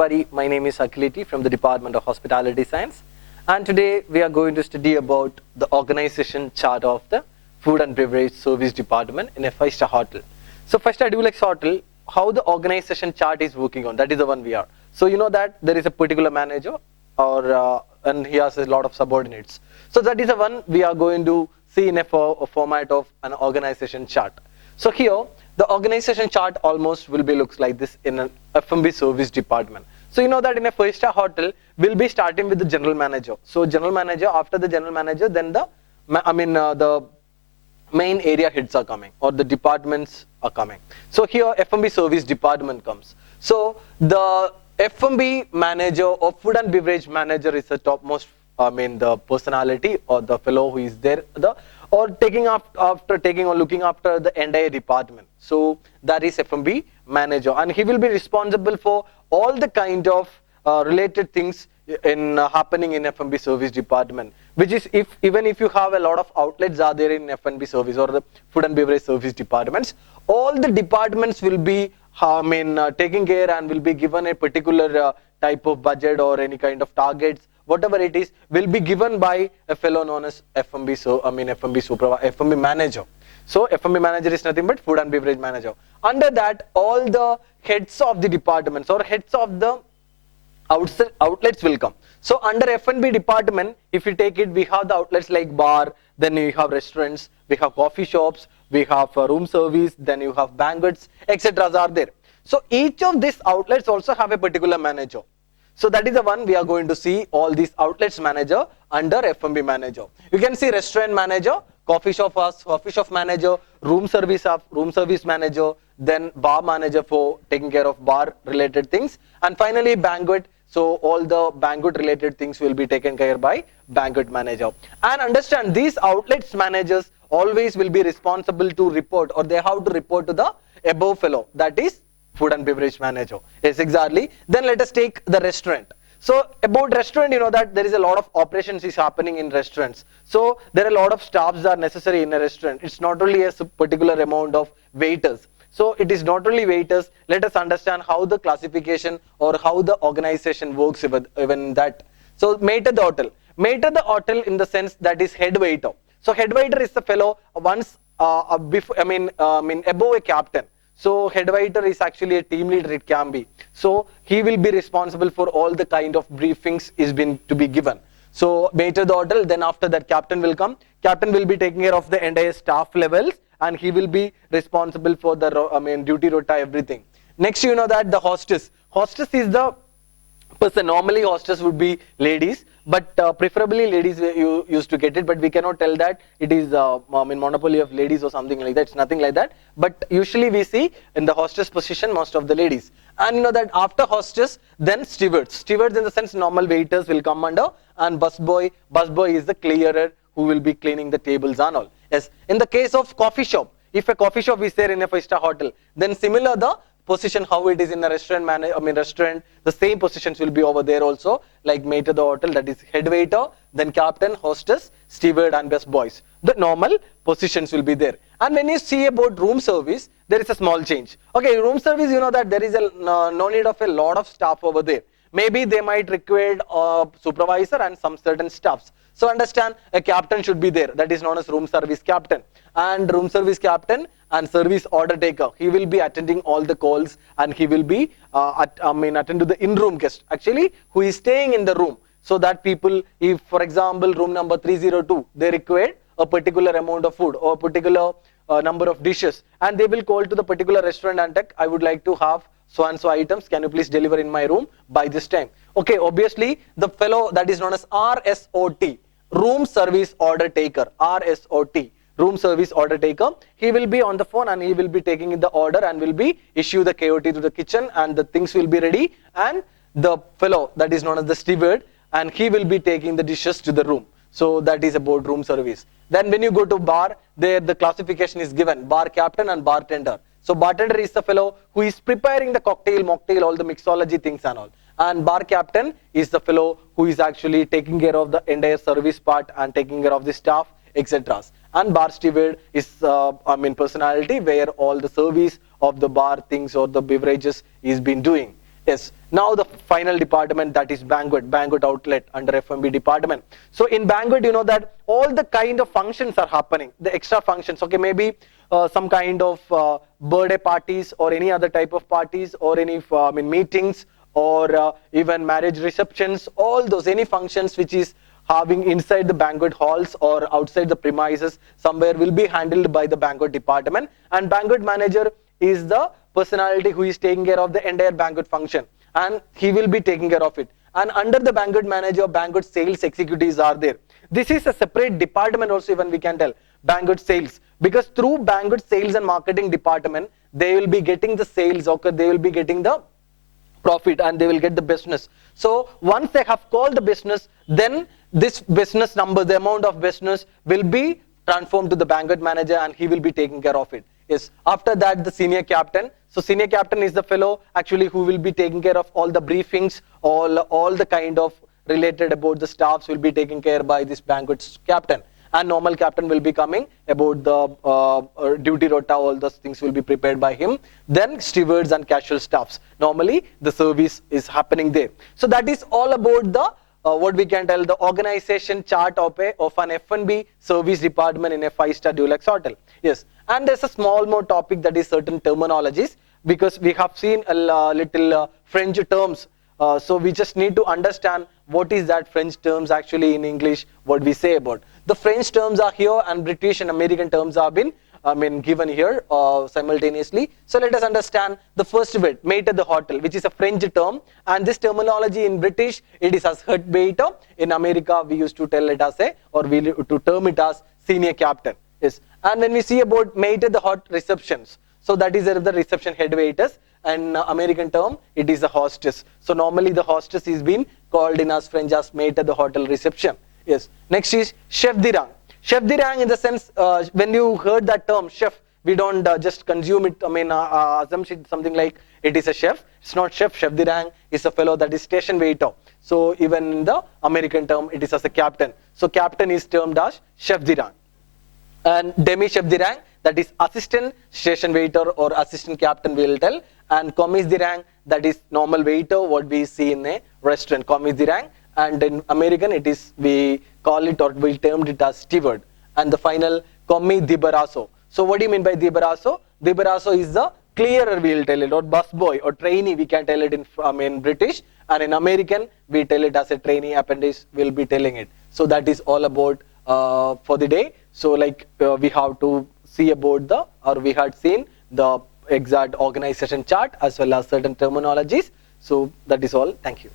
everybody, my name is AKHIL ET from the Department of Hospitality Science, and today we are going to study about the organization chart of the Food and Beverage Service Department in a 5-star hotel. So 5-star deluxe hotel, how the organization chart is working on, that is the one we are. So you know that there is a particular manager and he has a lot of subordinates. So that is the one we are going to see in a format of an organization chart. So here, the organization chart almost will be looks like this in an F&B service department. So you know that in a 5-star hotel, we'll be starting with the general manager. So general manager, after the general manager, then the main area heads are coming, or the departments are coming. So here F&B service department comes. So the F&B manager or food and beverage manager is the topmost, the personality or the fellow who is there, or looking after the entire department. So that is F&B manager, and he will be responsible for all the kind of related things in happening in F&B service department, which is even if you have a lot of outlets are there in F&B service or the food and beverage service departments, all the departments will be taking care and will be given a particular type of budget or any kind of targets, whatever it is, will be given by a fellow known as F&B manager. So F&B manager is nothing but food and beverage manager. Under that, all the heads of the departments or heads of the outlets will come. So under F&B department, if you take it, we have the outlets like bar, then we have restaurants, we have coffee shops, we have room service, then you have banquets, etc. are there. So each of these outlets also have a particular manager. So that is the one we are going to see all these outlets manager under F&B manager. You can see restaurant manager, coffee shop manager, room service manager, then bar manager for taking care of bar related things, and finally banquet. So all the banquet related things will be taken care by banquet manager. And understand, these outlets managers always will be responsible to report, or they have to report to the above fellow, that is food and beverage manager. Yes, exactly. Then let us take the restaurant. So about restaurant, you know that there is a lot of operations is happening in restaurants. So there are a lot of staffs are necessary in a restaurant. It's not only a particular amount of waiters. So it is not only waiters. Let us understand how the classification or how the organization works even that. So mate at the hotel. Mate at the hotel in the sense that is head waiter. So head waiter is the fellow once above a captain. So head waiter is actually a team leader, it can be. So he will be responsible for all the kind of briefings to be given. So mate at the hotel, then after that captain will come. Captain will be taking care of the entire staff levels, and he will be responsible for the duty rota, everything. Next, you know that the hostess. Hostess is the person. Normally hostess would be ladies, but preferably ladies you used to get it, but we cannot tell that it is monopoly of ladies or something like that. It's nothing like that, but usually we see in the hostess position most of the ladies. And you know that after hostess, then stewards. Stewards in the sense normal waiters will come under, and busboy is the clearer who will be cleaning the tables and all. Yes, in the case of coffee shop, if a coffee shop is there in a 5-star hotel, then similar the position how it is in a restaurant, restaurant, the same positions will be over there also, like mate at the hotel, that is head waiter, then captain, hostess, steward and busboys. The normal positions will be there. And when you see about room service, there is a small change. Okay, room service, you know that there is no need of a lot of staff over there. Maybe they might require a supervisor and some certain staffs. So understand, a captain should be there, that is known as room service captain. And room service captain and service order taker, he will be attending all the calls, and he will be attend to the in-room guest actually who is staying in the room. So that people, if for example room number 302, they require a particular amount of food or a particular number of dishes, and they will call to the particular restaurant and tell, I would like to have so and so items, can you please deliver in my room by this time. Okay, obviously the fellow that is known as RSOT, room service order taker, RSOT, room service order taker, he will be on the phone and he will be taking in the order and will be issue the KOT to the kitchen, and the things will be ready, and the fellow that is known as the steward, and he will be taking the dishes to the room. So that is about room service. Then when you go to bar, there the classification is given, bar captain and bartender. So bartender is the fellow who is preparing the cocktail, mocktail, all the mixology things and all. And bar captain is the fellow who is actually taking care of the entire service part and taking care of the staff, etc. And bar steward is personality where all the service of the bar things or the beverages is been doing. Yes. Now the final department, that is banquet outlet under F&B department. So in banquet, you know that all the kind of functions are happening, the extra functions. Okay, maybe some kind of birthday parties or any other type of parties or any meetings or even marriage receptions. All those any functions which is having inside the banquet halls or outside the premises somewhere will be handled by the banquet department, and banquet manager is the personality who is taking care of the entire banquet function, and he will be taking care of it. And under the banquet manager, banquet sales executives are there. This is a separate department also, even we can tell, banquet sales, because through banquet sales and marketing department they will be getting the sales, okay, they will be getting the profit and they will get the business. So once they have called the business, then this business number, the amount of business will be transformed to the banquet manager and he will be taking care of it. Yes. After that, the senior captain. So senior captain is the fellow actually who will be taking care of all the briefings, all the kind of related about the staffs will be taken care by this banquet captain. And normal captain will be coming about the duty rota, all those things will be prepared by him. Then stewards and casual staffs. Normally the service is happening there. So that is all about the what we can tell the organization chart of an F&B service department in a 5-star deluxe hotel. Yes, and there's a small more topic, that is certain terminologies, because we have seen a little French terms. So we just need to understand what is that French terms actually in English, what we say about. The French terms are here and British and American terms have been given here simultaneously. So let us understand the first bit, mate at the hotel, which is a French term, and this terminology in British, it is as head waiter. In America, we used to tell it as to term it as senior captain. Yes, and when we see about mate at the hot receptions, so that is the reception head waiters, and American term, it is a hostess. So normally the hostess is being called in as French as mate at the hotel reception. Yes. Next is chef de rang. Chef de rang, in the sense, when you heard that term chef, we don't just consume it, assumption something like it is a chef. It's not chef. Chef de rang is a fellow that is station waiter. So even in the American term, it is as a captain. So captain is termed as chef de rang. And demi chef de rang, that is assistant station waiter or assistant captain, we will tell. And commis de rang, that is normal waiter, what we see in a restaurant, commis de rang. And in American, it is, we call it or we termed it as steward. And the final, commis de barasso. So what do you mean by de barasso? De barasso is the clearer, we will tell it, or busboy or trainee, we can tell it in British. And in American, we tell it as a trainee apprentice, we will be telling it. So that is all about for the day. So like we have to see about we had seen the exact organization chart as well as certain terminologies. So that is all. Thank you.